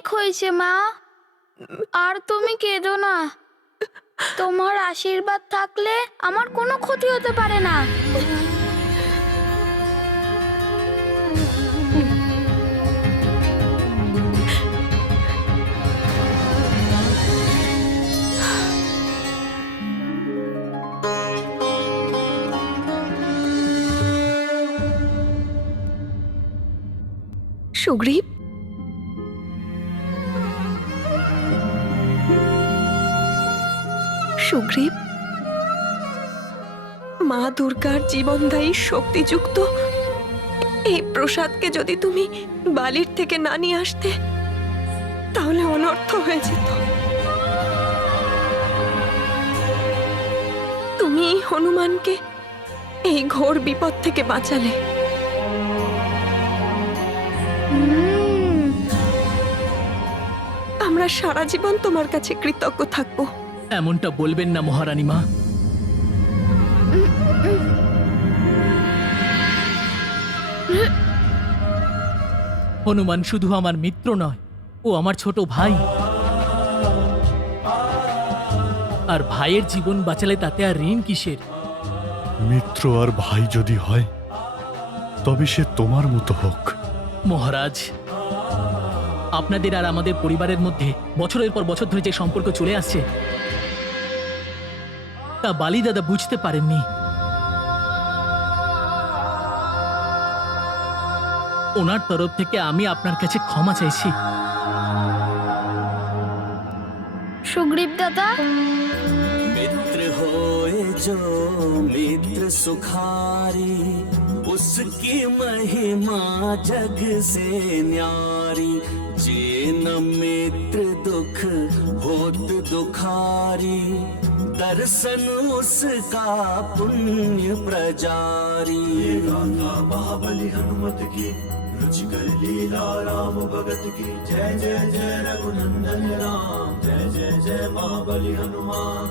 অনেক হয়েছে মা, আর তুমি কেঁদো না। তোমার আশীর্বাদ থাকলে আমার কোনো ক্ষতি হতে পারে না। সুগ্রীব, সুগ্রীব, মা দুর্গার জীবনদায়ী শক্তিযুক্ত এই প্রসাদকে যদি তুমি বালির থেকে না নিয়ে আসতে, তাহলে অনর্থ হয়ে যেত। তুমি হনুমানকে এই ঘোর বিপদ থেকে বাঁচালে। আমরা সারা জীবন তোমার কাছে কৃতজ্ঞ থাকবো। এমনটা বলবেন না মহারানী মা। হনুমান শুধু আমার মিত্র নয়, ও আমার ছোট ভাই। আর ভাইয়ের জীবন বাঁচালে তাতে আর ঋণ কিসের? মিত্র আর ভাই যদি হয়, তবে সে তোমার মতো হোক। মহারাজ, আপনাদের আর আমাদের পরিবারের মধ্যে বছরের পর বছর ধরে যে সম্পর্ক চলে আসছে, তা বালি দাদা বুঝতে পারেননি। ওনার তরফ থেকে আমি আপনার কাছে ক্ষমা চাইছি। সুগ্রীব দাদা, मित्र होए जो मित्र सुखारी, उसकी महिमा जग से न्यारी। जे न मित्र दुख होत दुखारी, दर्शन उसका पुण्य प्रजारी। महाबली हनुमत की रुचिकर लीला राम भगत की, जय जय जय रघुनंदन राम, जय जय जय महाबली हनुमान।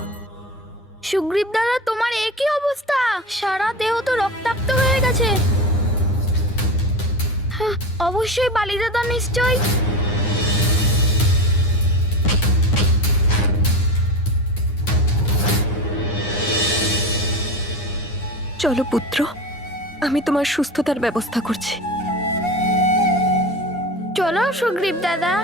সুগ্রীব দাদা, তোমার একই অবস্থা, সারা দেহ তো রক্তাক্ত হয়ে গেছে। হ্যাঁ, অবশ্যই বালি দাদা নিশ্চয়। চলো পুত্র, আমি তোমার সুস্থতার ব্যবস্থা করছি। চলো সুগ্রীব দাদা।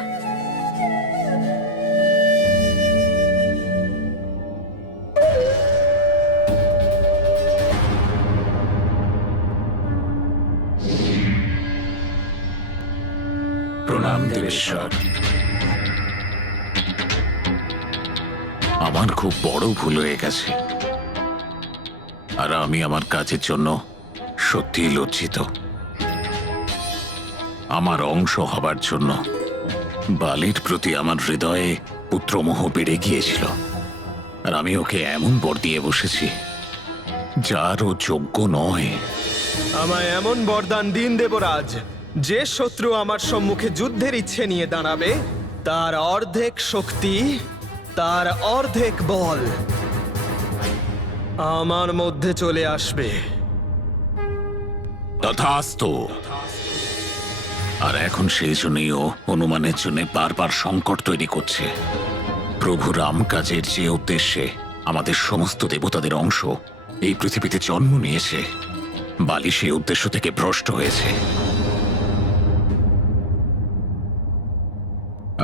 প্রণাম দেবেশ্বর। আমার খুব বড় ভুল হয়ে গেছে, আর আমি আমার কাজের জন্য সত্যিই লজ্জিত। আমার অংশ হবার জন্য বালির প্রতি আমার হৃদয়ে পুত্রমোহ বেড়ে গিয়েছিল, আর আমি ওকে এমন বর দিয়ে বসেছি যার ও যোগ্য নয়। আমায় এমন বরদান দিন দেবরাজ, যে শত্রু আমার সম্মুখে যুদ্ধের ইচ্ছে নিয়ে দাঁড়াবে, তার অর্ধেক শক্তি, তার অর্ধেক বল আমার মধ্যে চলে আসবে। তথাস্তু। আর এখন সেই জন্যই ও হনুমানের জন্য বারবার সংকট তৈরি করছে। প্রভু রাম কাজের যে উদ্দেশ্যে আমাদের সমস্ত দেবতাদের অংশ এই পৃথিবীতে জন্ম নিয়েছে, বালি সেই উদ্দেশ্য থেকে ভ্রষ্ট হয়েছে।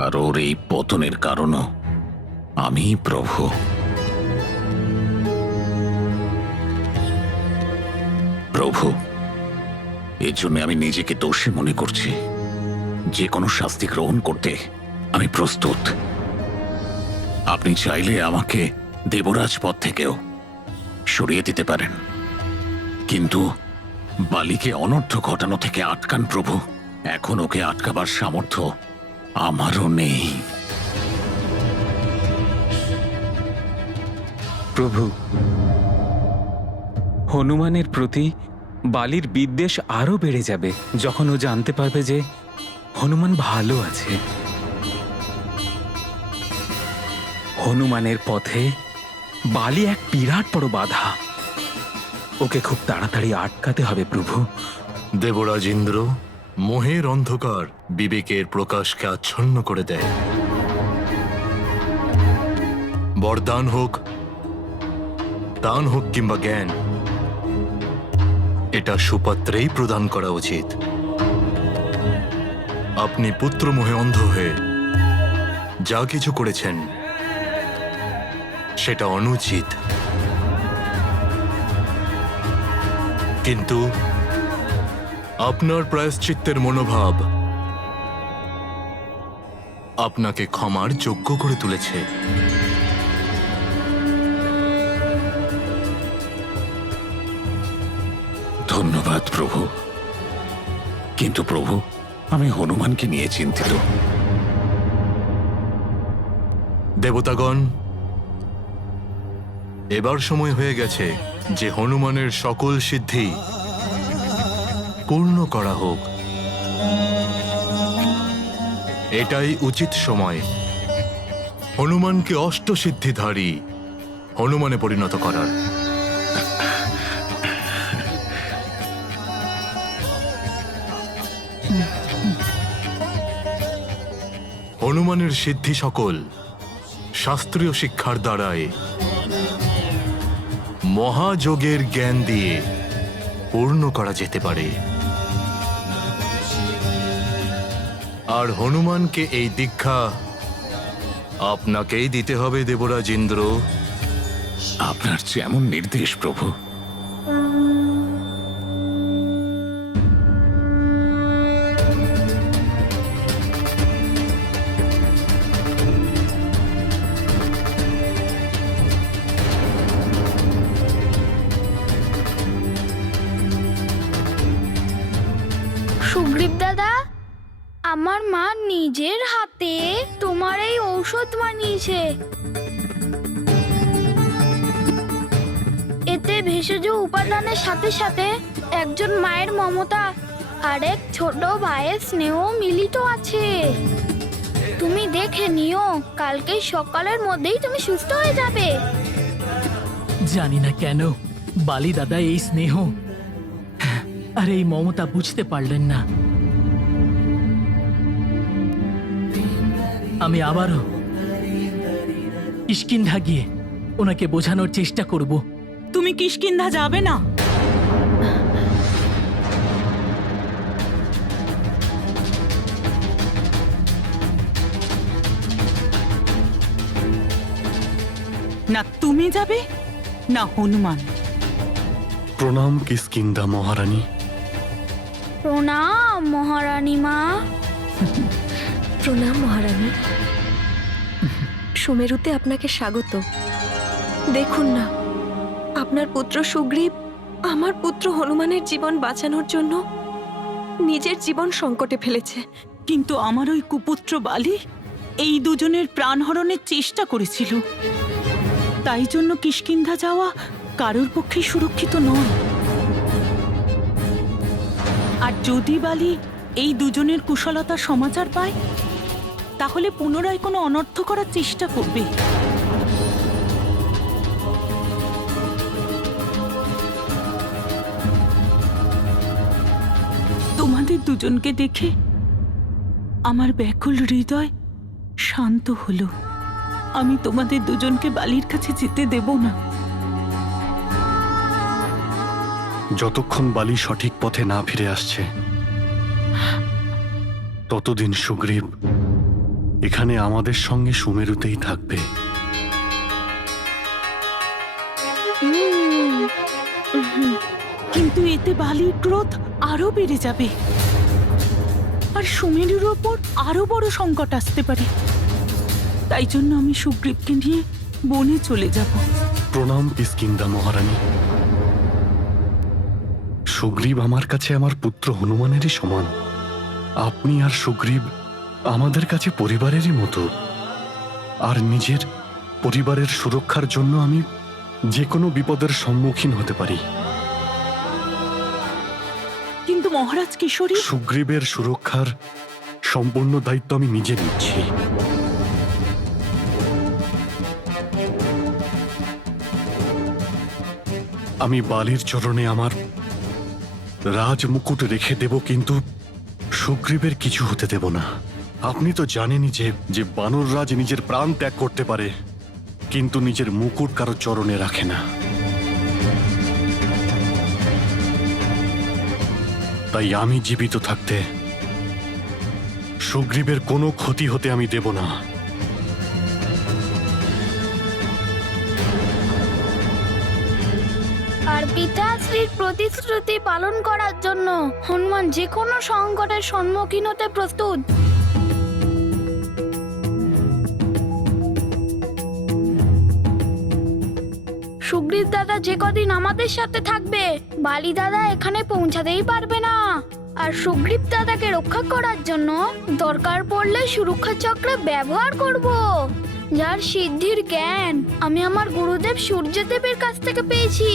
আর ওর এই পতনের কারণও আমি প্রভু। প্রভু, এর জন্য আমি নিজেকে দোষী মনে করছি। যে কোনো শাস্তি গ্রহণ করতে আমি প্রস্তুত। আপনি চাইলে আমাকে দেবরাজ পদ থেকেও সরিয়ে দিতে পারেন, কিন্তু বালিকে অনর্থ ঘটানো থেকে আটকান প্রভু। এখন ওকে আটকাবার সামর্থ্য আমারও নেই। প্রভু, হনুমানের প্রতি বালির বিদ্বেষ আরো বেড়ে যাবে যখন ও জানতে পারবে যে হনুমান ভালো আছে। হনুমানের পথে বালি এক বিরাট বড় বাধা। ওকে খুব তাড়াতাড়ি আটকাতে হবে প্রভু। দেবরাজ ইন্দ্র, মোহের অন্ধকার বিবেকের প্রকাশকে আচ্ছন্ন করে দেয়। বরদান হোক, দান হোক কিংবা জ্ঞান, এটা সুপাত্রেই প্রদান করা উচিত। আপনি পুত্রমোহে অন্ধ হয়ে যা কিছু করেছেন সেটা অনুচিত, কিন্তু আপনার প্রায়শ্চিত্তের মনোভাব আপনাকে ক্ষমার যোগ্য করে তুলেছে। ধন্যবাদ প্রভু, কিন্তু প্রভু আমি হনুমানকে নিয়ে চিন্তিত। দেবতাগণ, এবার সময় হয়ে গেছে যে হনুমানের সকল সিদ্ধি পূর্ণ করা হোক। এটাই উচিত সময় হনুমানকে অষ্টসিদ্ধিধারী হনুমানে পরিণত করার। হনুমানের সিদ্ধি সকল শাস্ত্রীয় শিক্ষার দ্বারায় মহাযোগের জ্ঞান দিয়ে পূর্ণ করা যেতে পারে। আর হনুমানকে এই দীক্ষা আপনাকেই দিতে হবে দেবরাজ ইন্দ্র। আপনার যেমন নির্দেশ প্রভু। সুগ্রীব দাদা, আমার মা নিজের হাতে তোমার এই ঔষধ বানিয়েছে। এতে ভেষজ উপাদানের সাথে সাথে একজন মায়ের মমতা আর এক ছোট ভাইয়ের স্নেহ মিলিত আছে। তুমি দেখে নিও, কালকে সকালের মধ্যেই তুমি সুস্থ হয়ে যাবে। জানি না কেন বালি দাদা এই স্নেহ আর এই মমতা বুঝতে পারলেন না। আমি আবারও কিষ্কিন্ধা গিয়ে ওনাকে বোঝানোর চেষ্টা করব। তুমি কিষ্কিন্ধা যাবে না। না তুমি যাবে না হনুমান। প্রণাম কিষ্কিন্ধা মহারানী। প্রণাম মহারানী মা। প্রণাম মহারানী। সুমেরুতে আপনাকে স্বাগত। দেখুন না, আপনার পুত্র সুগ্রীব আমার পুত্র হনুমানের জীবন বাঁচানোর জন্য নিজের জীবন সংকটে ফেলেছে। কিন্তু আমার ওই কুপুত্র বালি এই দুজনের প্রাণহরণের চেষ্টা করেছিল। তাই জন্য কিষ্কিন্ধা যাওয়া কারোর পক্ষে সুরক্ষিত নয়। আর যদি বালি এই দুজনের কুশলতার সমাচার পায়, তাহলে পুনরায় কোনো অনর্থ করার চেষ্টা করবে। তোমাদের দুজনকে দেখে আমার ব্যাকুল হৃদয় শান্ত হলো। আমি তোমাদের দুজনকে বালির কাছে যেতে দেব না। যতক্ষণ বালি সঠিক পথে না ফিরে আসছে, ততদিন সুগ্রীব এখানে আমাদের সঙ্গে সুমেরুতেই থাকবে। কিন্তু এতে বালির ক্রোধ আরো বেড়ে যাবে, আর সুমেরুর ওপর আরো বড় সংকট আসতে পারে। তাই জন্য আমি সুগ্রীবকে নিয়ে বনে চলে যাব। প্রণাম কিষ্কিন্ধা মহারানী। সুগ্রীব আমার কাছে আমার পুত্র হনুমানেরই সমান। আপনি আর সুগ্রীব আমাদের কাছে পরিবারেরই মতো। আর নিজের পরিবারের সুরক্ষার জন্য আমি যে কোনো বিপদের সম্মুখীন হতে পারি। কিন্তু মহারাজ কিশোরী, সুগ্রীবের সুরক্ষার সম্পূর্ণ দায়িত্ব আমি নিজে নিচ্ছি। আমি বালির চরণে আমার রাজমুকুট রেখে দেব, কিন্তু সুগ্রীবের কিছু হতে দেব না। আপনি তো জানেনই যে বানররাজ নিজের প্রাণ ত্যাগ করতে পারে, কিন্তু নিজের মুকুট কারো চরণে রাখে না। তাই আমি জীবিত থাকতে সুগ্রীবের কোনো ক্ষতি হতে আমি দেব না। আর পিতাশ্রীর প্রতিশ্রুতি পালন করার জন্য হনুমান যে কোনো সংকটের সম্মুখীন হতে প্রস্তুত। সুগ্রীব দাদা যে কদিন আমাদের সাথে থাকবে, বালি দাদা এখানে পৌঁছাতেই পারবে না। আর সুগ্রীব দাদাকে রক্ষা করার জন্য দরকার পড়লে সুরক্ষা চক্র ব্যবহার করব, যার সিদ্ধির জ্ঞান আমি আমার গুরুদেব সূর্যদেবের কাছ থেকে পেয়েছি।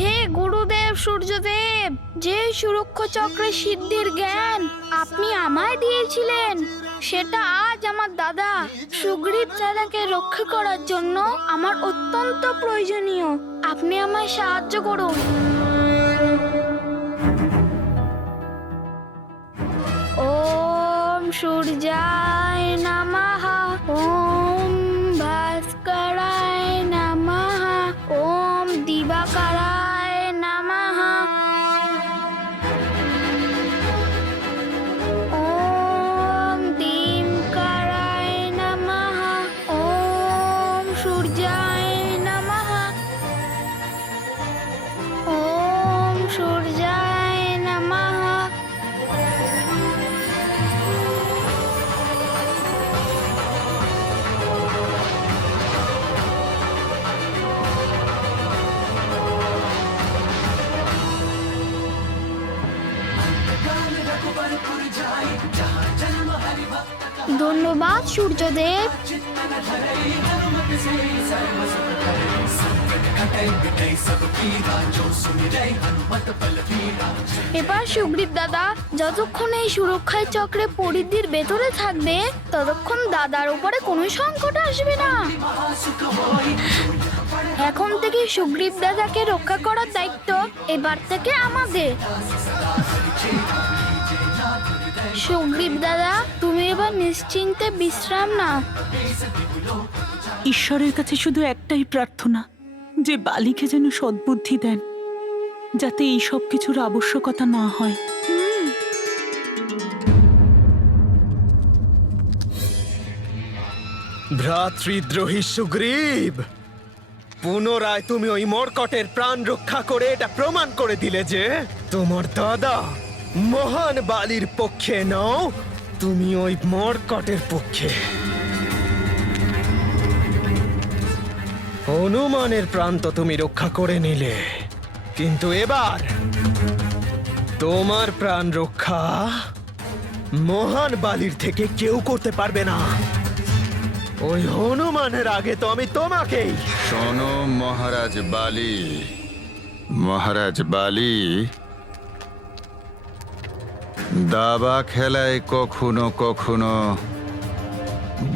হে গুরুদেব সূর্যদেব, যে সুরক্ষা চক্রের সিদ্ধির জ্ঞান আপনি আমায় দিয়েছিলেন, সেটা আজ আমার দাদা সুগ্রীব দাদাকে রক্ষা করার জন্য আমার অত্যন্ত প্রয়োজনীয়। আপনি আমায় সাহায্য করুন। ওম সূর্যায় নমঃ, ওম ভাস্করায় নমঃ, ওম দিবাকরায় নমঃ, ওম দীমকারায় নমঃ, ওম সূর্যায় নমঃ, ওম সূর্যায় নমঃ। ধন্যবাদ সূর্যদেব। এবার সুগ্রীব দাদা যতক্ষণ এই সুরক্ষায় চক্রে পরিধির ভেতরে থাকবে, ততক্ষণ দাদার উপরে কোনো সংকট আসবে না। এখন থেকে সুগ্রীব দাদাকে রক্ষা করার দায়িত্ব এবার থেকে আমাদের। সুগ্রীব দাদা, তুমি এবার নিশ্চিন্তে বিশ্রাম নাও। ঈশ্বরের কাছে শুধু একটাই প্রার্থনা, যে বালিকে যেন সদ্বুদ্ধি দেন, যাতে এই সব কিছুর আবশ্যকতা না হয়। ভ্রাতৃদ্রোহী সুগ্রীব, পুনরায় তুমি ওই মর্কটের প্রাণ রক্ষা করে এটা প্রমাণ করে দিলে যে তোমার দাদা মহান বালির পক্ষে নও, তুমি ওই মর্কটের পক্ষে। হনুমানের প্রাণ তো তুমি রক্ষা করে নিলে, কিন্তু এবার তোমার প্রাণ রক্ষা মহান বালির থেকে কেউ করতে পারবে না। ওই হনুমানের আগে তো আমি তোমাকেই। শোনো মহারাজ বালি, মহারাজ বালি, দাবা খেলায় কখনো কখনো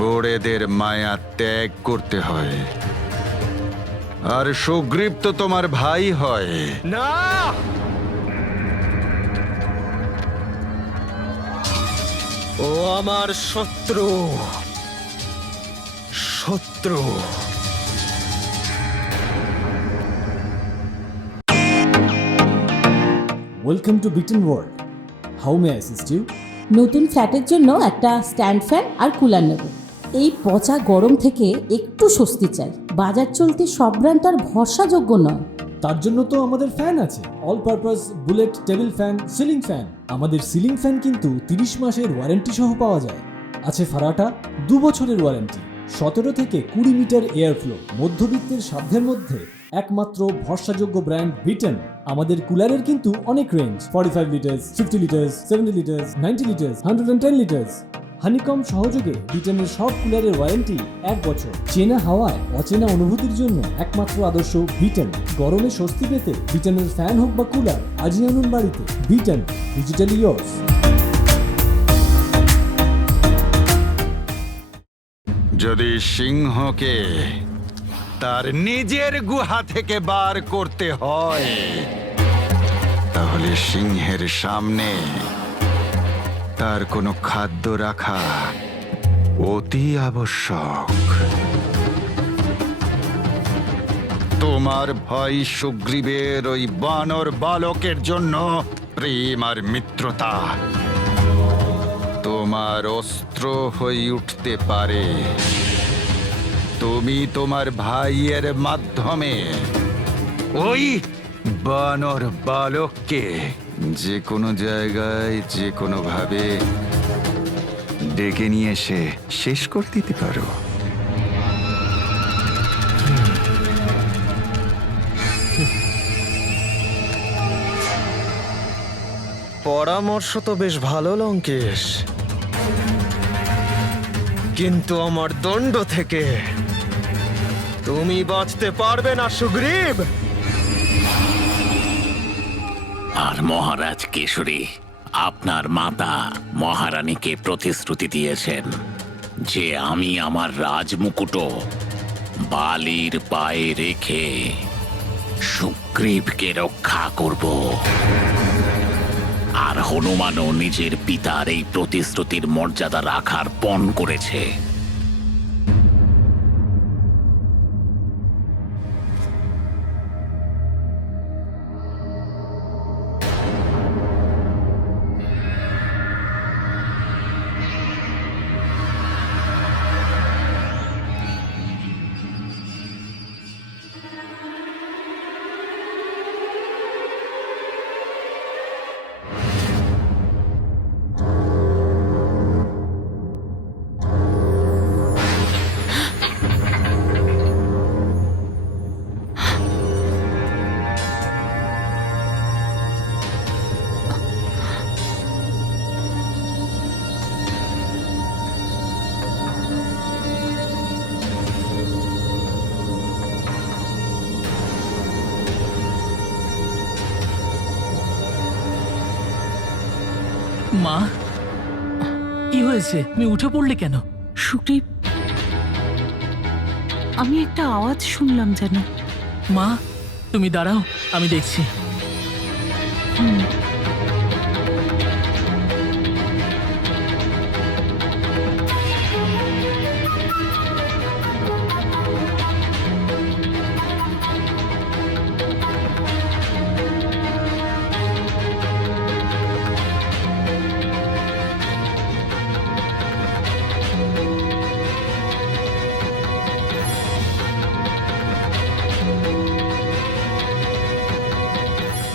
বড়েদের মায়া ত্যাগ করতে হয়। আর সুগ্রীব তো তোমার ভাই হয় না, ও আমার শত্রু। শত্রু। Welcome to bitten world. How may assist you? নতুন ফ্ল্যাটের জন্য একটা স্ট্যান্ড ফ্যান আর কুলার নেব। এই পচা গরম থেকে একটু স্বস্তি চাই। বাজার চলতে সব ব্র্যান্ড আর ভরসাযোগ্য নয়। তার জন্য তো আমাদের ফ্যান আছে, all purpose bullet table fan, ceiling fan. আমাদের সিলিং ফ্যান কিন্তু 30 মাসের ওয়ারেন্টি সহ পাওয়া যায়। আছে ফারাটা 2 বছরের ওয়ারেন্টি, 17 থেকে 20 মিটার এয়ার ফ্লো, মধ্যবিত্তের সাধ্যের মধ্যে একমাত্র ভরসাযোগ্য ব্র্যান্ড বিটেন। আমাদের কুলারের কিন্তু অনেক range, 45 litres, 50 litres, 70 litres, 90 litres, 110 litres. Honeycomb সহযোগে বিটেনের সব কুলারের ওয়ারেন্টি 1 বছর। চেনা হাওয়ায় অচেনা অনুভূতির জন্য একমাত্র আদর্শ বিটেন। গরমে স্বস্তি পেতে বিটেনের ফ্যান হোক বা কুলার, আজই আনুন বাড়িতে। Beaten, digitally yours. যদি সিংহকে তার নিজের গুহা থেকে বার করতে হয়, তাহলে সিংহের সামনে তার কোনো খাদ্য রাখা অতি আবশ্যক। তোমার ভাই সুগ্রীবের ওই বানর বালকের জন্য প্রেম আর মিত্রতা তোমার অস্ত্র হয়ে উঠতে পারে। তুমি তোমার ভাইয়ের মাধ্যমে ওই বানর বালককে যে কোনো জায়গায় যে কোনো ভাবে ডেকে নিয়ে এসে শেষ করে দিতে পারো। পরামর্শ তো বেশ ভালো লঙ্কেশ, কিন্তু আমার দণ্ড থেকে তুমি বাঁচতে পারবে না সুগ্রীব। আর মহারাজ কেশরী, আপনার মাতা মহারানীকে প্রতিশ্রুতি দিয়েছেন যে আমি আমার রাজমুকুটও বালির পায়ে রেখে সুগ্রীবকে রক্ষা করব। আর হনুমানও নিজের পিতার এই প্রতিশ্রুতির মর্যাদা রাখার পণ করেছে। মা, কি হয়েছে? তুমি উঠে পড়লে কেন? সুগ্রীব, আমি একটা আওয়াজ শুনলাম যেন। মা, তুমি দাঁড়াও, আমি দেখছি।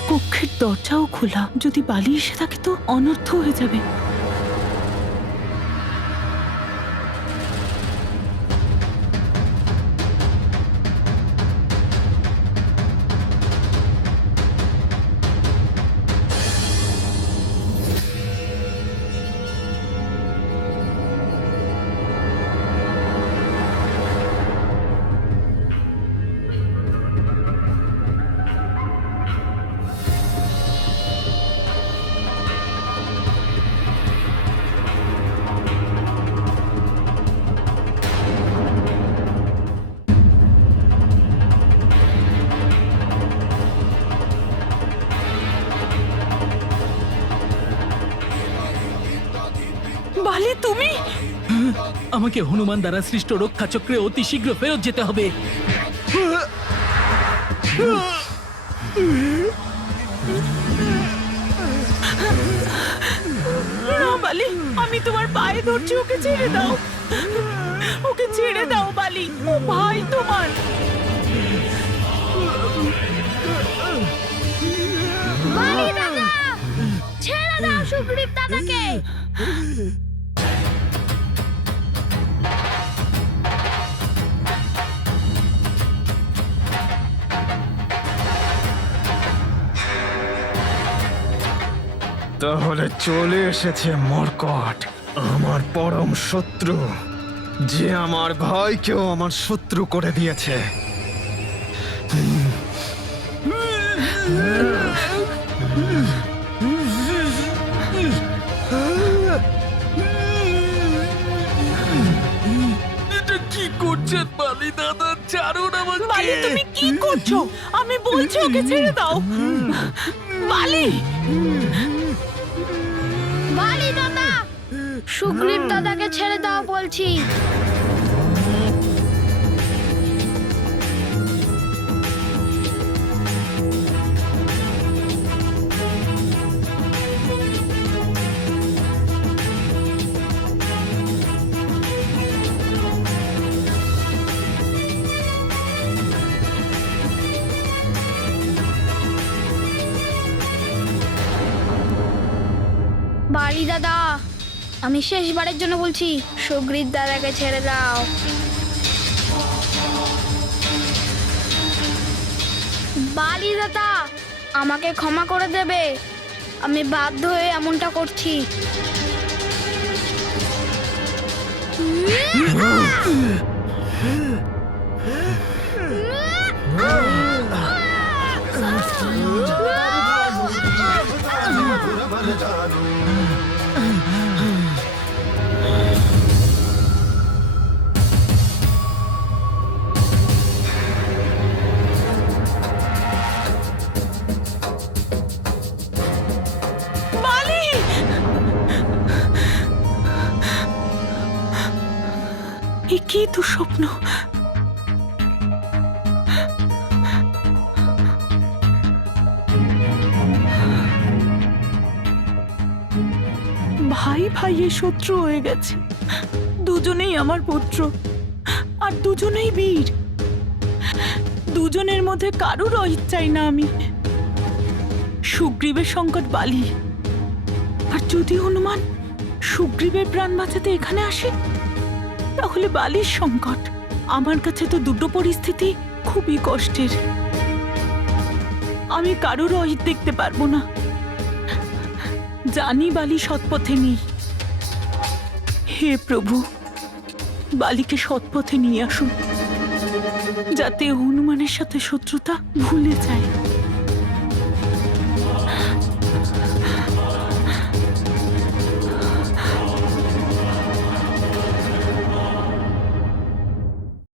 কক্ষের দরজাও খোলা। যদি বালি এসে থাকে তো অনর্থ হয়ে যাবে। বালি, তুমি? আমাকে হনুমান দ্বারা সৃষ্ট রক্ষা চক্রে অতি শীঘ্র ফেরত যেতে হবে। না বালি, আমি তোমার পায়ে ধরছি, ওকে ছেড়ে দাও। ওকে ছেড়ে দাও বালি, ও ভাই তোমার। বালি দাদা, ছেড়ে দাও সুগ্রীব দাদাকে। তাহলে চলে এসেছে মর্কট, আমার পরম শত্রু, যে আমার ভাইকেও আমার শত্রু করে দিয়েছে। এটা করছেন বালি দাদা? ছাড়ুন আমাকে। বালি তুমি কি করছো? আমি বলছি ওকে ছেড়ে দাও। বালি, বালি দাদা, সুগ্রীব দাদাকে ছেড়ে দাও বলছি। বালি দাদা, আমি শেষবারের জন্য বলছি, সুগ্রীব দাদাকে ছেড়ে দাও। বালি দাদা, আমাকে ক্ষমা করে দেবে, আমি বাধ্য হয়ে এমনটা করছি। বালি! এ কি দুঃস্বপ্ন? ভাই ভাইয়ের শত্রু হয়ে গেছে। দুজনেই আমার পুত্র, আর দুজনেই বীর। দুজনের মধ্যে কারুর অহিত চাই না আমি। সুগ্রীবের সংকট বালি, আর যদি হনুমান সুগ্রীবের প্রাণ বাঁচাতে এখানে আসে, তাহলে বালির সংকট। আমার কাছে তো দুটো পরিস্থিতি খুবই কষ্টের। আমি কারুর অহিত দেখতে পারবো না। জানি বালি সৎপথে নেই। হে প্রভু, বালিকে সৎপথে নিয়ে আসুন, যাতে হনুমানের সাথে শত্রুতা ভুলে যায়।